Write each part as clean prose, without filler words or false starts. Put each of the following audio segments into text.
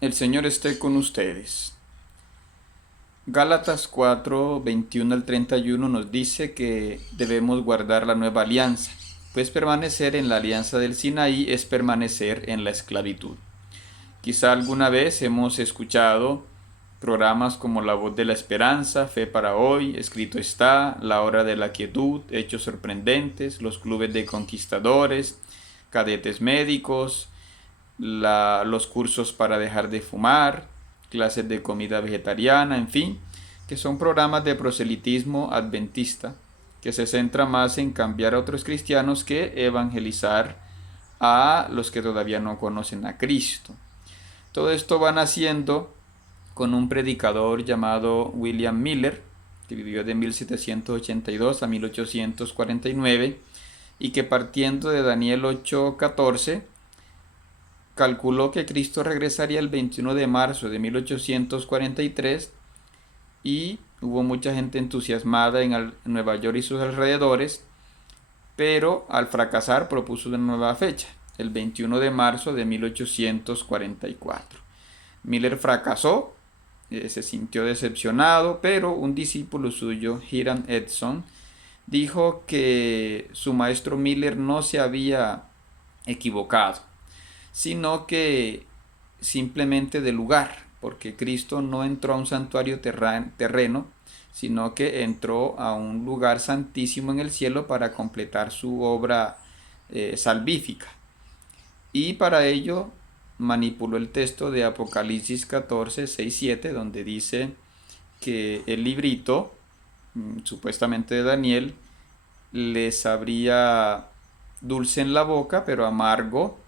El Señor esté con ustedes. Gálatas 4, 21 al 31 nos dice que debemos guardar la nueva alianza, pues permanecer en la alianza del Sinaí es permanecer en la esclavitud. Quizá alguna vez hemos escuchado programas como La Voz de la Esperanza, Fe para Hoy, Escrito está, La Hora de la Quietud, Hechos Sorprendentes, los clubes de conquistadores, cadetes médicos, los cursos para dejar de fumar, clases de comida vegetariana, en fin, que son programas de proselitismo adventista que se centra más en cambiar a otros cristianos que evangelizar a los que todavía no conocen a Cristo. Todo esto van haciendo con un predicador llamado William Miller, que vivió de 1782 a 1849 y que partiendo de Daniel 8:14 calculó que Cristo regresaría el 21 de marzo de 1843 y hubo mucha gente entusiasmada en Nueva York y sus alrededores, pero al fracasar propuso una nueva fecha, el 21 de marzo de 1844. Miller fracasó, se sintió decepcionado, pero un discípulo suyo, Hiram Edson, dijo que su maestro Miller no se había equivocado, sino que simplemente de lugar, porque Cristo no entró a un santuario terreno, sino que entró a un lugar santísimo en el cielo para completar su obra salvífica. Y para ello manipuló el texto de Apocalipsis 14, 6, 7, donde dice que el librito, supuestamente de Daniel, les sabría dulce en la boca, pero amargo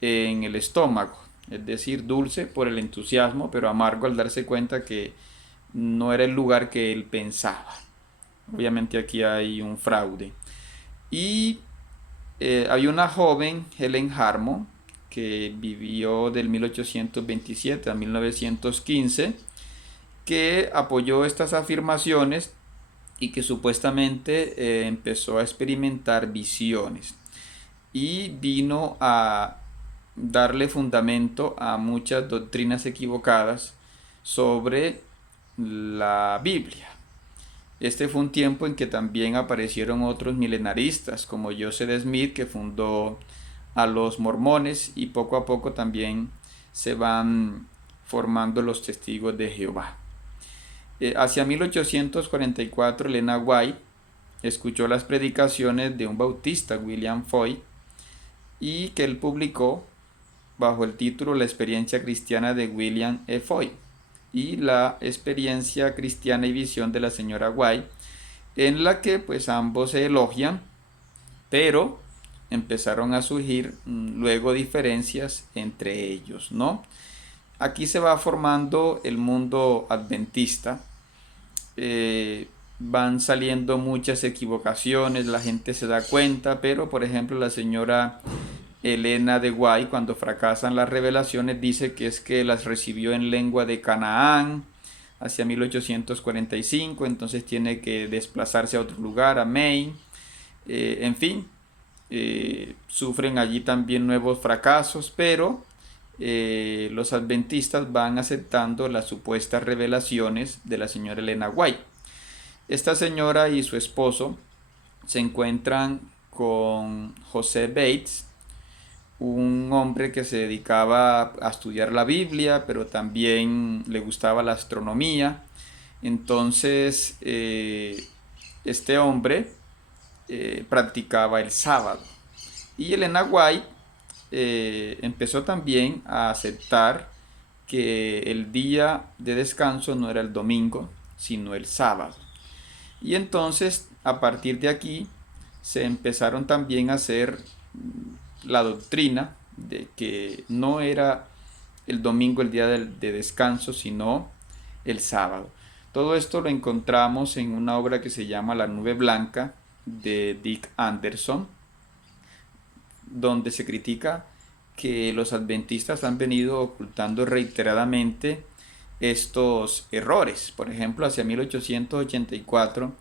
en el estómago, es decir, dulce por el entusiasmo, pero amargo al darse cuenta que no era el lugar que él pensaba. Obviamente aquí hay un fraude. Y había una joven, Helen Harmon, que vivió del 1827 a 1915, que apoyó estas afirmaciones y que supuestamente empezó a experimentar visiones y vino a darle fundamento a muchas doctrinas equivocadas sobre la Biblia. Este fue un tiempo en que también aparecieron otros milenaristas como Joseph Smith, que fundó a los mormones, y poco a poco también se van formando los testigos de Jehová. Hacia 1844 Elena White escuchó las predicaciones de un bautista, William Foy, y que él publicó bajo el título La experiencia cristiana de William E. Foy y la experiencia cristiana y visión de la señora White, en la que pues ambos se elogian, pero empezaron a surgir luego diferencias entre ellos, ¿no? Aquí se va formando el mundo adventista, van saliendo muchas equivocaciones, la gente se da cuenta, pero por ejemplo la señora Elena de White, cuando fracasan las revelaciones, dice que es que las recibió en lengua de Canaán hacia 1845, entonces tiene que desplazarse a otro lugar, a Maine, en fin, sufren allí también nuevos fracasos, pero los adventistas van aceptando las supuestas revelaciones de la señora Elena White. Esta señora y su esposo se encuentran con José Bates, un hombre que se dedicaba a estudiar la Biblia, pero también le gustaba la astronomía. Entonces, este hombre practicaba el sábado. Y Elena White empezó también a aceptar que el día de descanso no era el domingo, sino el sábado. Y entonces, a partir de aquí, se empezaron también a hacer la doctrina de que no era el domingo el día de descanso, sino el sábado. Todo esto lo encontramos en una obra que se llama La Nube Blanca de Dick Anderson, donde se critica que los adventistas han venido ocultando reiteradamente estos errores. Por ejemplo, hacia 1884,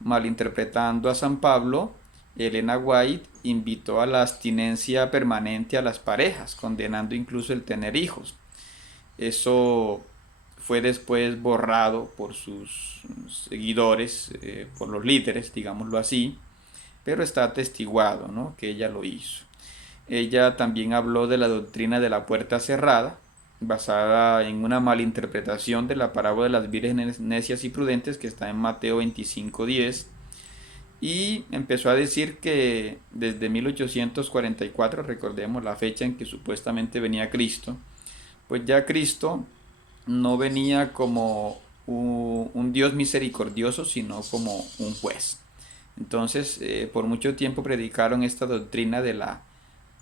malinterpretando a San Pablo, Elena White invitó a la abstinencia permanente a las parejas, condenando incluso el tener hijos. Eso fue después borrado por sus seguidores, por los líderes, digámoslo así, pero está atestiguado, ¿no?, que ella lo hizo. Ella también habló de la doctrina de la puerta cerrada, basada en una malinterpretación de la parábola de las vírgenes necias y prudentes que está en Mateo 25:10, y empezó a decir que desde 1844, recordemos la fecha en que supuestamente venía Cristo, pues ya Cristo no venía como un Dios misericordioso, sino como un juez. Entonces, por mucho tiempo predicaron esta doctrina de la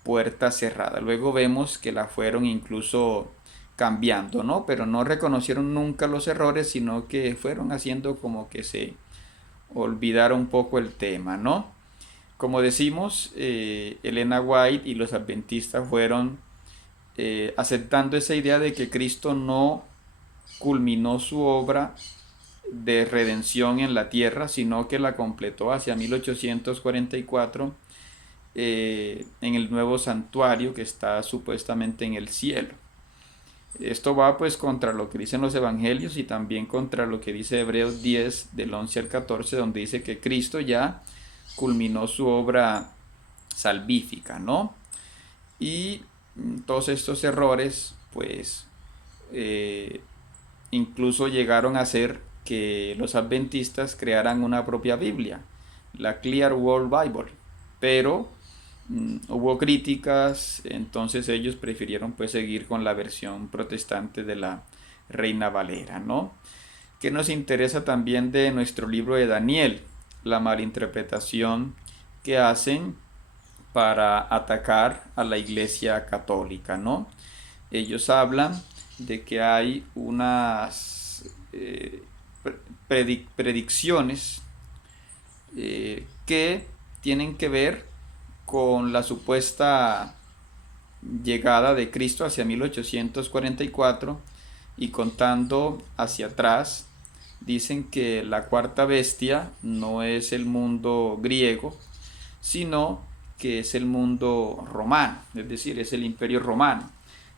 puerta cerrada. Luego vemos que la fueron incluso cambiando, ¿no? Pero no reconocieron nunca los errores, sino que fueron haciendo como que se olvidara un poco el tema, ¿no? Como decimos, Elena White y los adventistas fueron aceptando esa idea de que Cristo no culminó su obra de redención en la tierra, sino que la completó hacia 1844 en el nuevo santuario que está supuestamente en el cielo. Esto va pues contra lo que dicen los evangelios y también contra lo que dice Hebreos 10 del 11 al 14, donde dice que Cristo ya culminó su obra salvífica, ¿no? Y todos estos errores pues incluso llegaron a hacer que los adventistas crearan una propia Biblia, la Clear World Bible, pero hubo críticas, entonces ellos prefirieron pues seguir con la versión protestante de la Reina Valera, ¿no? ¿Qué nos interesa también de nuestro libro de Daniel? La malinterpretación que hacen para atacar a la Iglesia Católica, ¿no? Ellos hablan de que hay unas predicciones que tienen que ver con la supuesta llegada de Cristo hacia 1844, y contando hacia atrás dicen que la cuarta bestia no es el mundo griego, sino que es el mundo romano, es decir, es el imperio romano,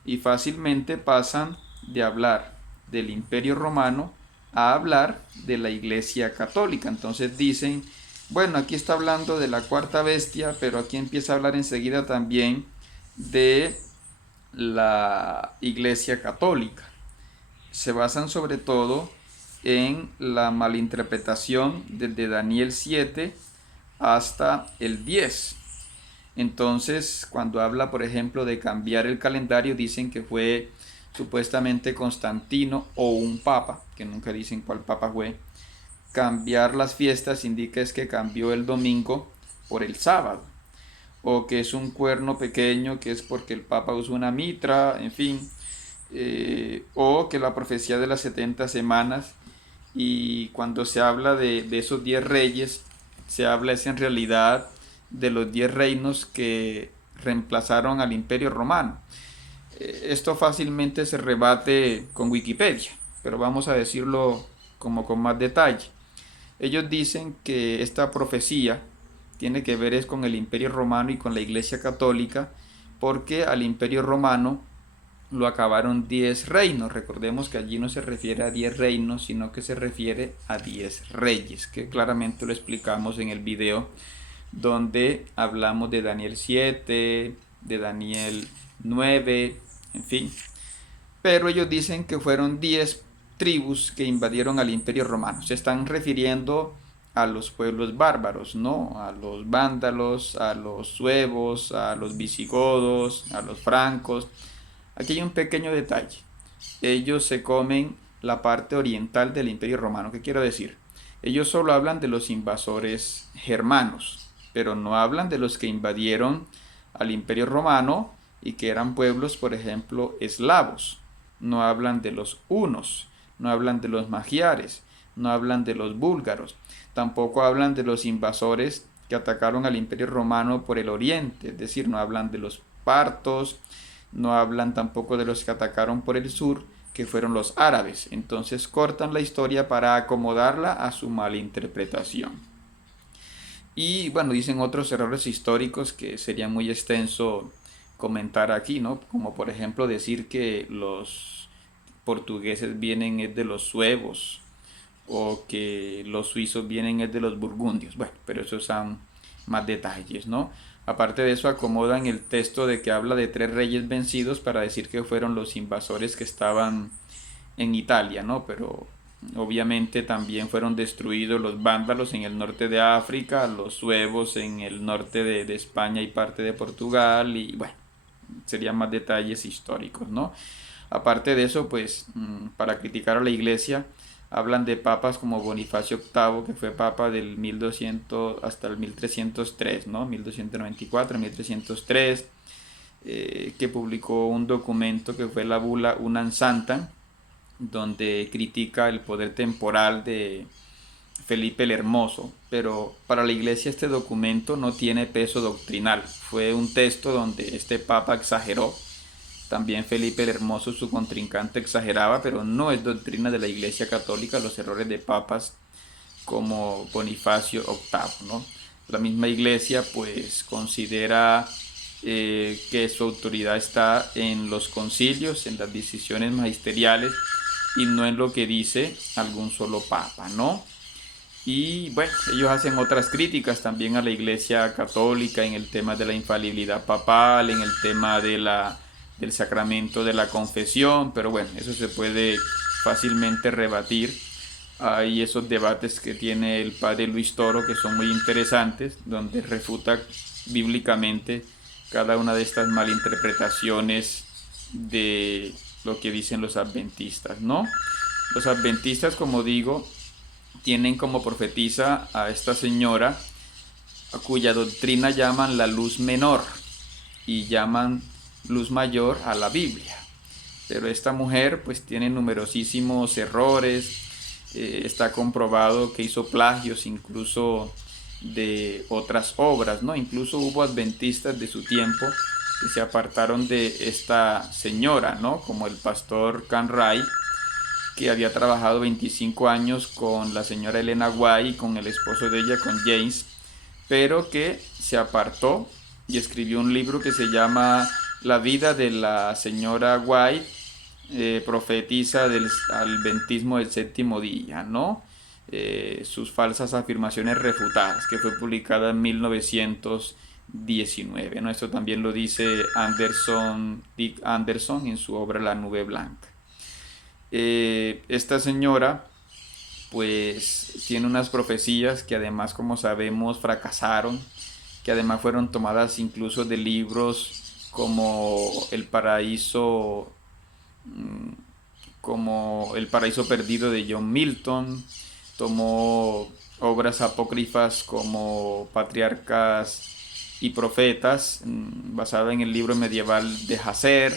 y fácilmente pasan de hablar del imperio romano a hablar de la Iglesia Católica. Entonces dicen, bueno, aquí está hablando de la cuarta bestia, pero aquí empieza a hablar enseguida también de la Iglesia Católica. Se basan sobre todo en la malinterpretación desde Daniel 7 hasta el 10. Entonces, cuando habla, por ejemplo, de cambiar el calendario, dicen que fue supuestamente Constantino o un papa, que nunca dicen cuál papa fue. Cambiar las fiestas indica es que cambió el domingo por el sábado, o que es un cuerno pequeño, que es porque el papa usó una mitra, en fin, o que la profecía de las 70 semanas, y cuando se habla de esos 10 reyes, se habla es en realidad de los 10 reinos que reemplazaron al Imperio Romano. Esto fácilmente se rebate con Wikipedia, pero vamos a decirlo como con más detalle. Ellos dicen que esta profecía tiene que ver es con el Imperio Romano y con la Iglesia Católica, porque al Imperio Romano lo acabaron 10 reinos. Recordemos que allí no se refiere a 10 reinos, sino que se refiere a 10 reyes, que claramente lo explicamos en el video donde hablamos de Daniel 7, de Daniel 9, en fin. Pero ellos dicen que fueron 10 tribus que invadieron al Imperio Romano. Se están refiriendo a los pueblos bárbaros, ¿no? A los vándalos, a los suevos, a los visigodos, a los francos. Aquí hay un pequeño detalle. Ellos se comen la parte oriental del Imperio Romano. ¿Qué quiero decir? Ellos solo hablan de los invasores germanos, pero no hablan de los que invadieron al Imperio Romano y que eran pueblos, por ejemplo, eslavos. No hablan de los hunos, no hablan de los magiares, no hablan de los búlgaros. Tampoco hablan de los invasores que atacaron al Imperio Romano por el oriente, es decir, no hablan de los partos, no hablan tampoco de los que atacaron por el sur, que fueron los árabes. Entonces cortan la historia para acomodarla a su malinterpretación. Y bueno, dicen otros errores históricos que sería muy extenso comentar aquí, ¿no? Como por ejemplo decir que los portugueses vienen es de los suevos o que los suizos vienen es de los burgundios. Bueno, pero esos son más detalles, ¿no? Aparte de eso, acomodan el texto de que habla de 3 reyes vencidos para decir que fueron los invasores que estaban en Italia, ¿no? Pero obviamente también fueron destruidos los vándalos en el norte de África, los suevos en el norte de España y parte de Portugal, y bueno, serían más detalles históricos, ¿no? Aparte de eso, pues para criticar a la iglesia, hablan de papas como Bonifacio VIII, que fue papa del 1200 hasta el 1303, ¿no? 1294, 1303, que publicó un documento que fue la bula Unam Santa, donde critica el poder temporal de Felipe el Hermoso, pero para la iglesia este documento no tiene peso doctrinal. Fue un texto donde este papa exageró. También Felipe el Hermoso, su contrincante, exageraba, pero no es doctrina de la iglesia católica los errores de papas como Bonifacio VIII, ¿no? La misma iglesia pues considera que su autoridad está en los concilios, en las decisiones magisteriales y no en lo que dice algún solo papa, ¿no? Y bueno, ellos hacen otras críticas también a la Iglesia Católica en el tema de la infalibilidad papal, en el tema del sacramento de la confesión, pero bueno, eso se puede fácilmente rebatir. Hay esos debates que tiene el padre Luis Toro que son muy interesantes, donde refuta bíblicamente cada una de estas malinterpretaciones de lo que dicen los adventistas, ¿no? Los adventistas, como digo, tienen como profetisa a esta señora a cuya doctrina llaman la luz menor y llaman luz mayor a la Biblia. Pero esta mujer pues tiene numerosísimos errores, está comprobado que hizo plagios incluso de otras obras, ¿no? Incluso hubo adventistas de su tiempo que se apartaron de esta señora, ¿no? Como el pastor Canray, que había trabajado 25 años con la señora Elena White, con el esposo de ella, con James, pero que se apartó y escribió un libro que se llama La vida de la señora White, profetiza del adventismo del séptimo día, ¿no? Sus falsas afirmaciones refutadas, que fue publicada en 1919, ¿no? Esto también lo dice Dick Anderson en su obra La nube blanca. Esta señora pues tiene unas profecías que además, como sabemos, fracasaron, que además fueron tomadas incluso de libros como El paraíso perdido de John Milton. Tomó obras apócrifas como Patriarcas y Profetas, basada en el libro medieval de Hazer.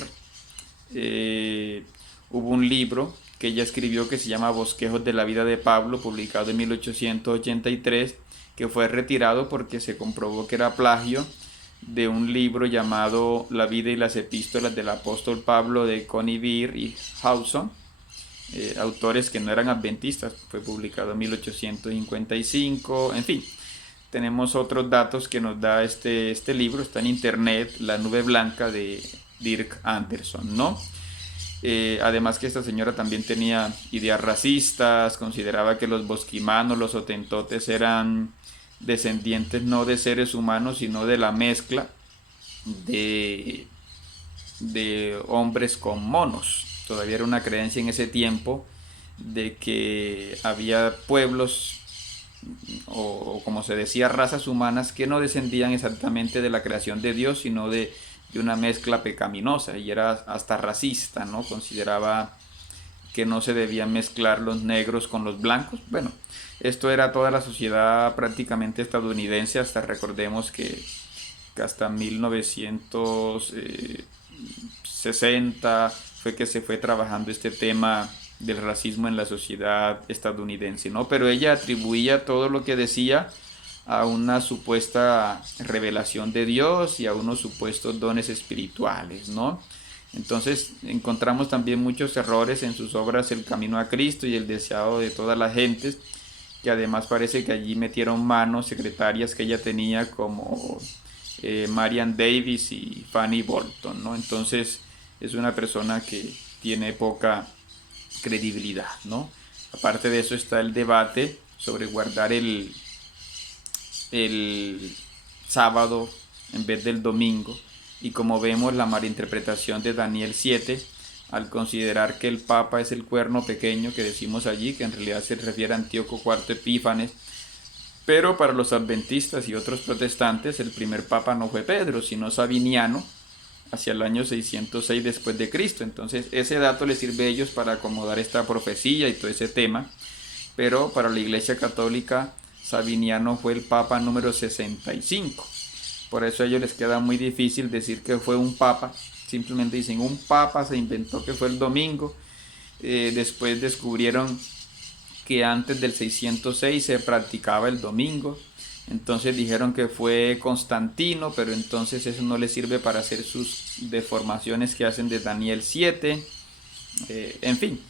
Hubo un libro que ella escribió que se llama Bosquejos de la vida de Pablo, publicado en 1883, que fue retirado porque se comprobó que era plagio de un libro llamado La vida y las epístolas del apóstol Pablo de Connie Beer y Hawson, autores que no eran adventistas. Fue publicado en 1855, en fin. Tenemos otros datos que nos da este libro, está en internet, La nube blanca de Dirk Anderson, ¿no? Además que esta señora también tenía ideas racistas, consideraba que los bosquimanos, los hotentotes eran descendientes no de seres humanos, sino de la mezcla de hombres con monos. Todavía era una creencia en ese tiempo de que había pueblos o como se decía, razas humanas que no descendían exactamente de la creación de Dios, sino de una mezcla pecaminosa, y era hasta racista, ¿no? Consideraba que no se debían mezclar los negros con los blancos. Bueno, esto era toda la sociedad prácticamente estadounidense, hasta recordemos que hasta 1960 fue que se fue trabajando este tema del racismo en la sociedad estadounidense, ¿no? Pero ella atribuía todo lo que decía a una supuesta revelación de Dios y a unos supuestos dones espirituales, ¿no? Entonces encontramos también muchos errores en sus obras El Camino a Cristo y El Deseado de todas las gentes, que además parece que allí metieron manos secretarias que ella tenía como Marian Davis y Fanny Bolton, ¿no? Entonces es una persona que tiene poca credibilidad, ¿no? Aparte de eso está el debate sobre guardar el sábado en vez del domingo, y como vemos la malinterpretación de Daniel 7 al considerar que el Papa es el cuerno pequeño que decimos allí, que en realidad se refiere a Antíoco IV Epífanes, pero para los adventistas y otros protestantes el primer Papa no fue Pedro, sino Sabiniano, hacia el año 606 después de Cristo. Entonces ese dato les sirve a ellos para acomodar esta profecía y todo ese tema, pero para la Iglesia Católica Sabiniano fue el Papa número 65. Por eso a ellos les queda muy difícil decir que fue un Papa. Simplemente dicen un Papa se inventó que fue el domingo. Después descubrieron que antes del 606 se practicaba el domingo. Entonces dijeron que fue Constantino, pero entonces eso no les sirve para hacer sus deformaciones que hacen de Daniel 7. En fin,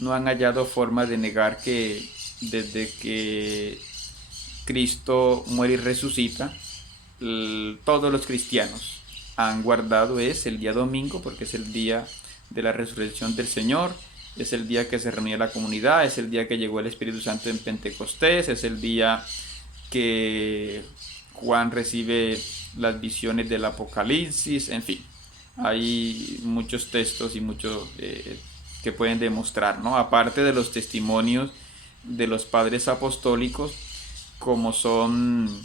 no han hallado forma de negar que desde que Cristo muere y resucita, todos los cristianos han guardado es el día domingo, porque es el día de la resurrección del Señor, es el día que se reunía la comunidad, es el día que llegó el Espíritu Santo en Pentecostés, es el día que Juan recibe las visiones del Apocalipsis, en fin, hay muchos textos y muchos que pueden demostrar, ¿no? Aparte de los testimonios de los padres apostólicos, como son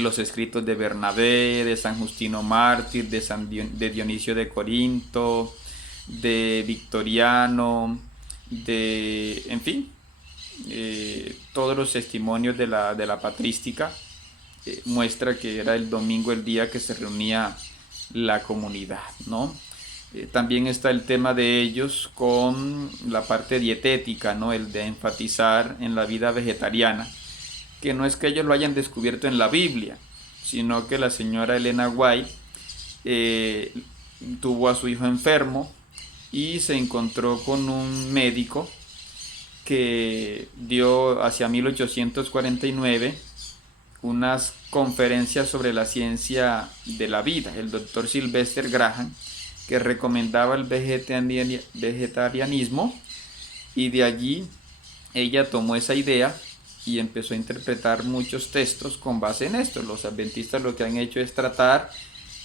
los escritos de Bernabé, de San Justino Mártir, de Dionisio de Corinto, de Victoriano, en fin, todos los testimonios de la patrística muestra que era el domingo el día que se reunía la comunidad, ¿no? También está el tema de ellos con la parte dietética, ¿no? El de enfatizar en la vida vegetariana, que no es que ellos lo hayan descubierto en la Biblia, sino que la señora Elena White tuvo a su hijo enfermo y se encontró con un médico que dio hacia 1849 unas conferencias sobre la ciencia de la vida, el doctor Sylvester Graham, que recomendaba el vegetarianismo, y de allí ella tomó esa idea y empezó a interpretar muchos textos con base en esto. Los adventistas lo que han hecho es tratar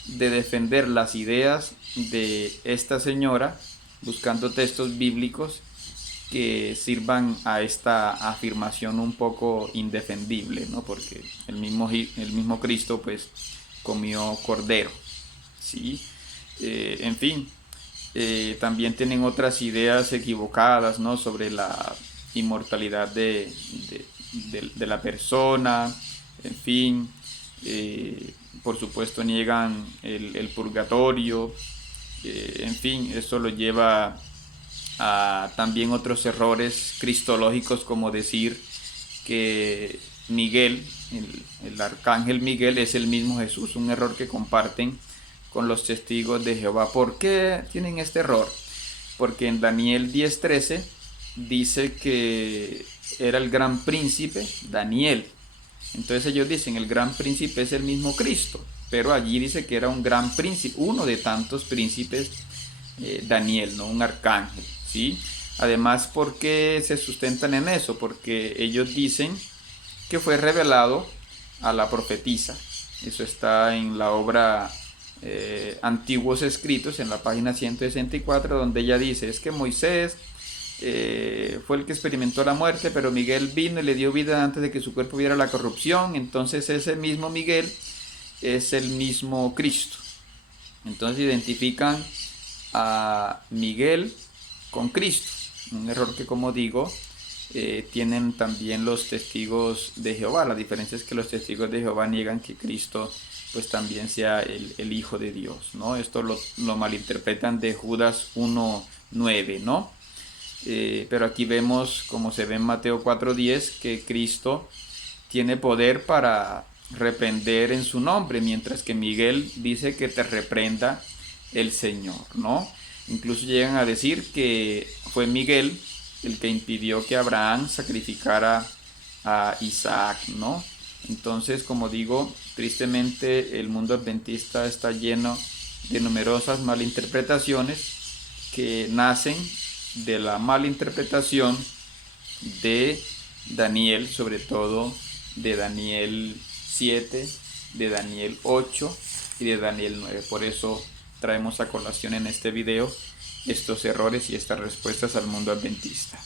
de defender las ideas de esta señora, buscando textos bíblicos que sirvan a esta afirmación un poco indefendible, ¿no? Porque el mismo Cristo pues comió cordero, ¿sí? En fin, también tienen otras ideas equivocadas, ¿no? Sobre la inmortalidad de la persona, en fin, por supuesto niegan el purgatorio, en fin, esto lo lleva a también otros errores cristológicos, como decir que Miguel, el arcángel Miguel, es el mismo Jesús, un error que comparten con los testigos de Jehová. ¿Por qué tienen este error? Porque en Daniel 10:13 dice que era el gran príncipe Daniel. Entonces ellos dicen el gran príncipe es el mismo Cristo, pero allí dice que era un gran príncipe, uno de tantos príncipes, Daniel, no un arcángel, ¿sí? Además, ¿por qué se sustentan en eso? Porque ellos dicen que fue revelado a la profetisa. Eso está en la obra Antiguos Escritos, en la página 164, donde ella dice, es que Moisés fue el que experimentó la muerte, pero Miguel vino y le dio vida antes de que su cuerpo viera la corrupción. Entonces ese mismo Miguel es el mismo Cristo. Entonces identifican a Miguel con Cristo, un error que, como digo, tienen también los testigos de Jehová. La diferencia es que los testigos de Jehová niegan que Cristo pues también sea el Hijo de Dios, ¿no? Esto lo malinterpretan de Judas 1:9, ¿no? Pero aquí vemos, como se ve en Mateo 4:10, que Cristo tiene poder para reprender en su nombre, mientras que Miguel dice que te reprenda el Señor, ¿no? Incluso llegan a decir que fue Miguel el que impidió que Abraham sacrificara a Isaac, ¿no? Entonces, como digo, tristemente el mundo adventista está lleno de numerosas malinterpretaciones que nacen de la mala interpretación de Daniel, sobre todo de Daniel 7, de Daniel 8 y de Daniel 9. Por eso traemos a colación en este video estos errores y estas respuestas al mundo adventista.